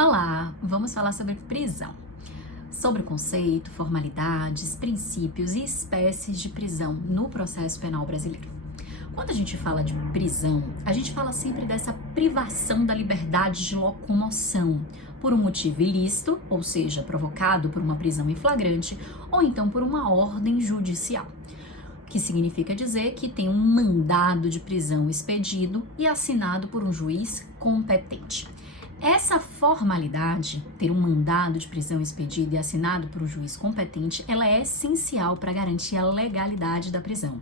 Olá, vamos falar sobre prisão, sobre o conceito, formalidades, princípios e espécies de prisão no processo penal brasileiro. Quando a gente fala de prisão, a gente fala sempre dessa privação da liberdade de locomoção por um motivo ilícito, ou seja, provocado por uma prisão em flagrante, ou então por uma ordem judicial, que significa dizer que tem um mandado de prisão expedido e assinado por um juiz competente. Essa formalidade, ter um mandado de prisão expedido e assinado por um juiz competente, ela é essencial para garantir a legalidade da prisão.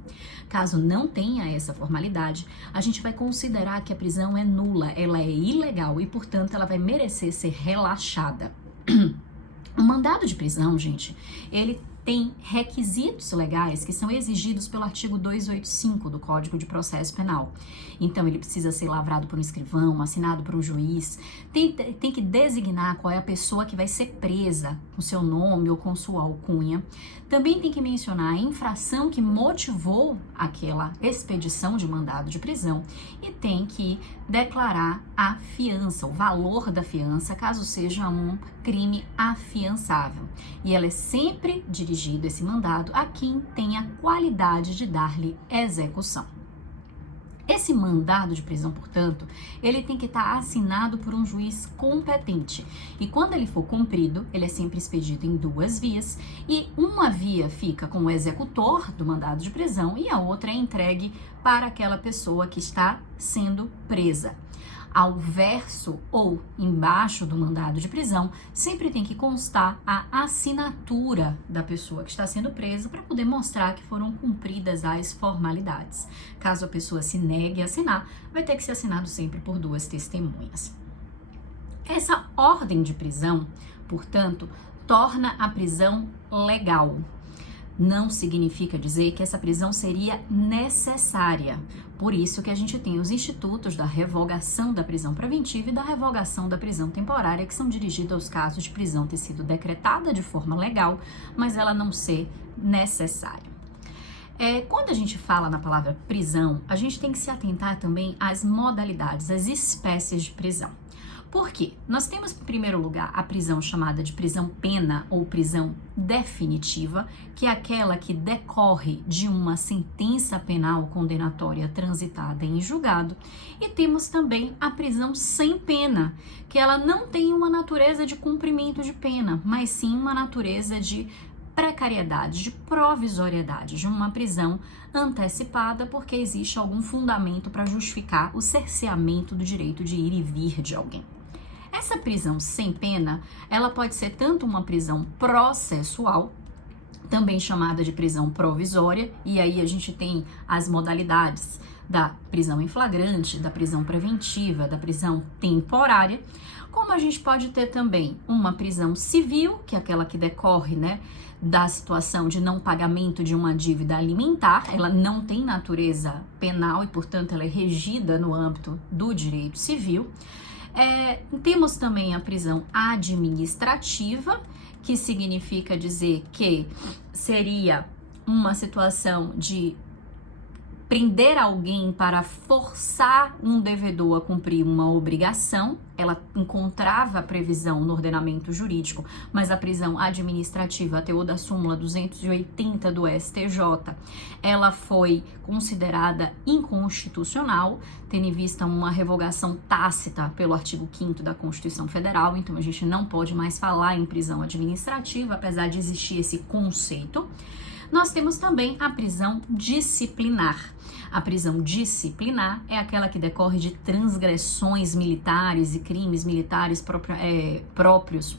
Caso não tenha essa formalidade, a gente vai considerar que a prisão é nula, ela é ilegal e, portanto, ela vai merecer ser relaxada. O mandado de prisão, gente, ele tem requisitos legais que são exigidos pelo artigo 285 do Código de Processo Penal. Então, ele precisa ser lavrado por um escrivão, assinado por um juiz, tem que designar qual é a pessoa que vai ser presa, com seu nome ou com sua alcunha. Também tem que mencionar a infração que motivou aquela expedição de mandado de prisão e tem que declarar a fiança, o valor da fiança, caso seja um crime afiançável. E ela é sempre dirigida, esse mandado, a quem tem a qualidade de dar-lhe execução. Esse mandado de prisão, portanto, ele tem que estar assinado por um juiz competente. E quando ele for cumprido, ele é sempre expedido em duas vias. E uma via fica com o executor do mandado de prisão e a outra é entregue para aquela pessoa que está sendo presa. Ao verso ou embaixo do mandado de prisão, sempre tem que constar a assinatura da pessoa que está sendo presa para poder mostrar que foram cumpridas as formalidades. Caso a pessoa se negue a assinar, vai ter que ser assinado sempre por duas testemunhas. Essa ordem de prisão, portanto, torna a prisão legal. Não significa dizer que essa prisão seria necessária. Por isso que a gente tem os institutos da revogação da prisão preventiva e da revogação da prisão temporária, que são dirigidos aos casos de prisão ter sido decretada de forma legal, mas ela não ser necessária. Quando a gente fala na palavra prisão, a gente tem que se atentar também às modalidades, às espécies de prisão. Por quê? Nós temos, em primeiro lugar, a prisão chamada de prisão pena ou prisão definitiva, que é aquela que decorre de uma sentença penal condenatória transitada em julgado. E temos também a prisão sem pena, que ela não tem uma natureza de cumprimento de pena, mas sim uma natureza de precariedade, de provisoriedade, de uma prisão antecipada, porque existe algum fundamento para justificar o cerceamento do direito de ir e vir de alguém. Essa prisão sem pena, ela pode ser tanto uma prisão processual, também chamada de prisão provisória, e aí a gente tem as modalidades da prisão em flagrante, da prisão preventiva, da prisão temporária, como a gente pode ter também uma prisão civil, que é aquela que decorre, da situação de não pagamento de uma dívida alimentar, ela não tem natureza penal e, portanto, ela é regida no âmbito do direito civil. Temos também a prisão administrativa, que significa dizer que seria uma situação de prender alguém para forçar um devedor a cumprir uma obrigação. Ela encontrava previsão no ordenamento jurídico, mas a prisão administrativa, a teor da súmula 280 do STJ, ela foi considerada inconstitucional, tendo em vista uma revogação tácita pelo artigo 5º da Constituição Federal. Então a gente não pode mais falar em prisão administrativa, apesar de existir esse conceito. Nós temos também a prisão disciplinar. A prisão disciplinar é aquela que decorre de transgressões militares e crimes militares próprios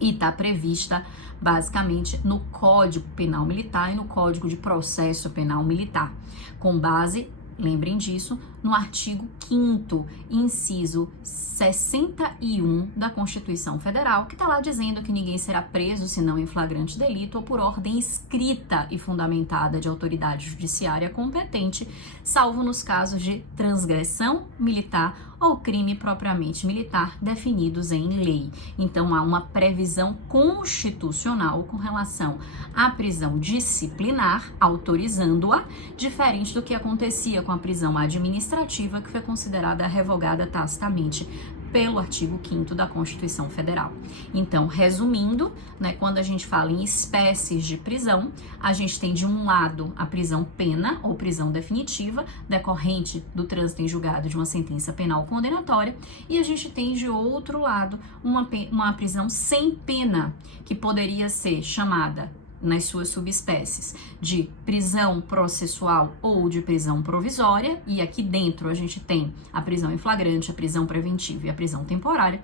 e está prevista basicamente no Código Penal Militar e no Código de Processo Penal Militar, com base, lembrem disso, no artigo 5º, inciso 61 da Constituição Federal, que está lá dizendo que ninguém será preso senão em flagrante delito ou por ordem escrita e fundamentada de autoridade judiciária competente, salvo nos casos de transgressão militar ou crime propriamente militar definidos em lei. Então, há uma previsão constitucional com relação à prisão disciplinar, autorizando-a, diferente do que acontecia com a prisão administrativa, que foi considerada revogada tacitamente pelo artigo 5º da Constituição Federal. Então, resumindo, né, quando a gente fala em espécies de prisão, a gente tem de um lado a prisão pena ou prisão definitiva, decorrente do trânsito em julgado de uma sentença penal condenatória, e a gente tem de outro lado uma prisão sem pena, que poderia ser chamada nas suas subespécies de prisão processual ou de prisão provisória, e aqui dentro a gente tem a prisão em flagrante, a prisão preventiva e a prisão temporária.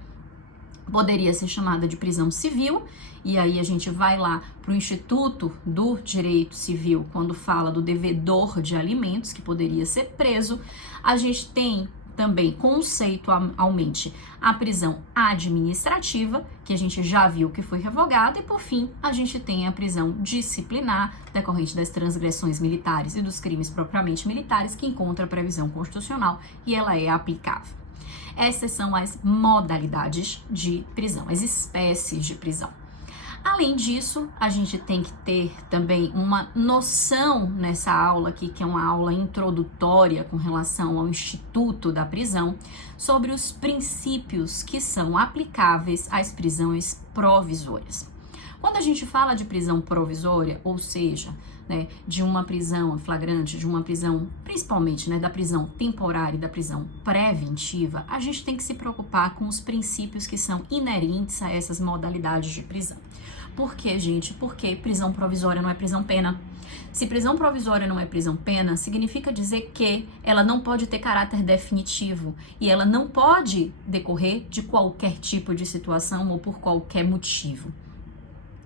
Poderia ser chamada de prisão civil, e aí a gente vai lá para o Instituto do Direito Civil, quando fala do devedor de alimentos, que poderia ser preso. A gente tem também conceitualmente a prisão administrativa, que a gente já viu que foi revogada, e por fim a gente tem a prisão disciplinar, decorrente das transgressões militares e dos crimes propriamente militares, que encontra previsão constitucional e ela é aplicável. Essas são as modalidades de prisão, as espécies de prisão. Além disso, a gente tem que ter também uma noção nessa aula aqui, que é uma aula introdutória com relação ao Instituto da Prisão, sobre os princípios que são aplicáveis às prisões provisórias. Quando a gente fala de prisão provisória, ou seja, né, de uma prisão flagrante, de uma prisão, principalmente, né, da prisão temporária e da prisão preventiva, a gente tem que se preocupar com os princípios que são inerentes a essas modalidades de prisão. Por quê, gente? Porque prisão provisória não é prisão pena. Se prisão provisória não é prisão pena, significa dizer que ela não pode ter caráter definitivo e ela não pode decorrer de qualquer tipo de situação ou por qualquer motivo.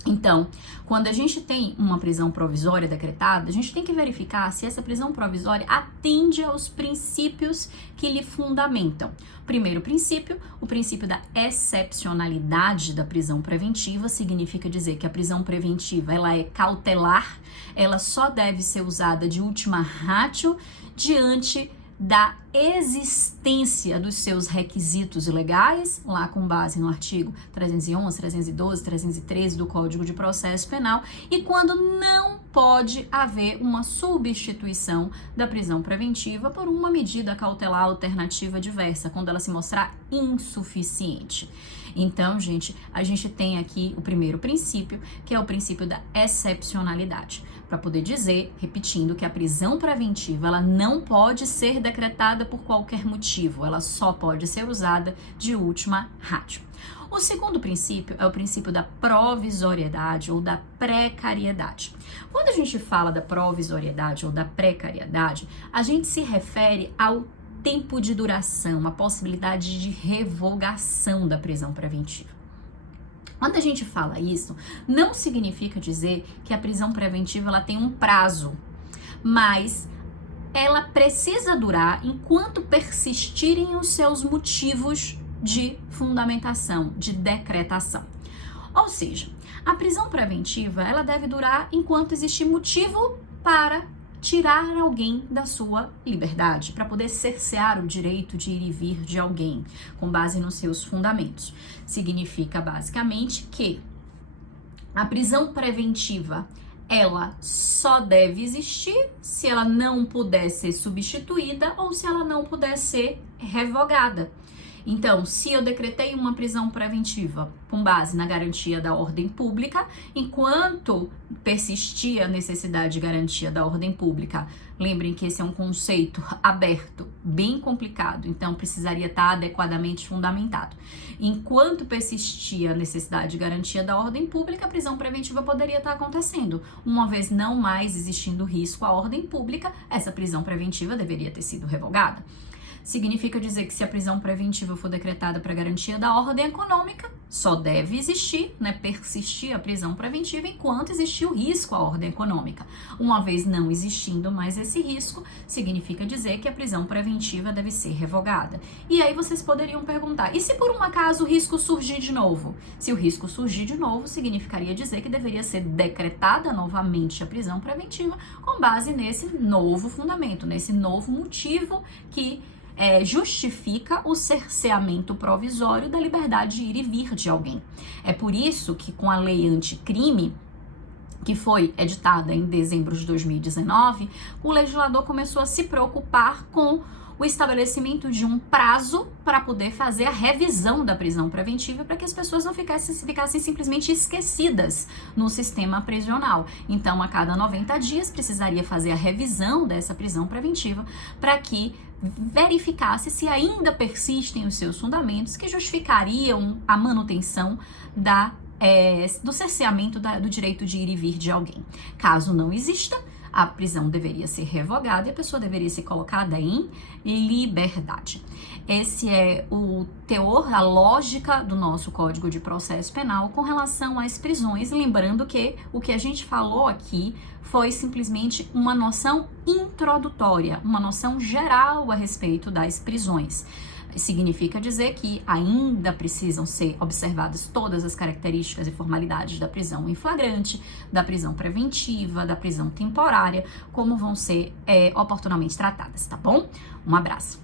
Então, quando a gente tem uma prisão provisória decretada, a gente tem que verificar se essa prisão provisória atende aos princípios que lhe fundamentam. Primeiro princípio, o princípio da excepcionalidade da prisão preventiva, significa dizer que a prisão preventiva ela é cautelar, ela só deve ser usada de última ratio diante da existência dos seus requisitos legais, lá com base no artigo 311, 312, 313 do Código de Processo Penal, e quando não pode haver uma substituição da prisão preventiva por uma medida cautelar alternativa diversa, quando ela se mostrar insuficiente. Então, gente, a gente tem aqui o primeiro princípio, que é o princípio da excepcionalidade, para poder dizer, repetindo, que a prisão preventiva ela não pode ser decretada por qualquer motivo, ela só pode ser usada de última ratio. O segundo princípio é o princípio da provisoriedade ou da precariedade. Quando a gente fala da provisoriedade ou da precariedade, a gente se refere ao tempo de duração, a possibilidade de revogação da prisão preventiva. Quando a gente fala isso, não significa dizer que a prisão preventiva ela tem um prazo, mas ela precisa durar enquanto persistirem os seus motivos de fundamentação, de decretação. Ou seja, a prisão preventiva ela deve durar enquanto existir motivo para tirar alguém da sua liberdade, para poder cercear o direito de ir e vir de alguém, com base nos seus fundamentos. Significa basicamente que a prisão preventiva ela só deve existir se ela não puder ser substituída ou se ela não puder ser revogada. Então, se eu decretei uma prisão preventiva com base na garantia da ordem pública, enquanto persistia a necessidade de garantia da ordem pública, lembrem que esse é um conceito aberto, bem complicado, então precisaria estar adequadamente fundamentado. Enquanto persistia a necessidade de garantia da ordem pública, a prisão preventiva poderia estar acontecendo. Uma vez não mais existindo risco à ordem pública, essa prisão preventiva deveria ter sido revogada. Significa dizer que se a prisão preventiva for decretada para garantia da ordem econômica, só deve existir, persistir a prisão preventiva enquanto existir o risco à ordem econômica. Uma vez não existindo mais esse risco, significa dizer que a prisão preventiva deve ser revogada. E aí vocês poderiam perguntar, e se por um acaso o risco surgir de novo? Se o risco surgir de novo, significaria dizer que deveria ser decretada novamente a prisão preventiva com base nesse novo fundamento, nesse novo motivo que justifica o cerceamento provisório da liberdade de ir e vir de alguém. É por isso que com a lei anticrime, que foi editada em dezembro de 2019, o legislador começou a se preocupar com o estabelecimento de um prazo para poder fazer a revisão da prisão preventiva, para que as pessoas não ficassem simplesmente esquecidas no sistema prisional. Então, a cada 90 dias, precisaria fazer a revisão dessa prisão preventiva para que verificasse se ainda persistem os seus fundamentos que justificariam a manutenção do cerceamento do direito de ir e vir de alguém. Caso não exista, a prisão deveria ser revogada e a pessoa deveria ser colocada em liberdade. Esse é o teor, a lógica do nosso Código de Processo Penal com relação às prisões, lembrando que o que a gente falou aqui foi simplesmente uma noção introdutória, uma noção geral a respeito das prisões. Significa dizer que ainda precisam ser observadas todas as características e formalidades da prisão em flagrante, da prisão preventiva, da prisão temporária, como vão ser oportunamente tratadas, tá bom? Um abraço.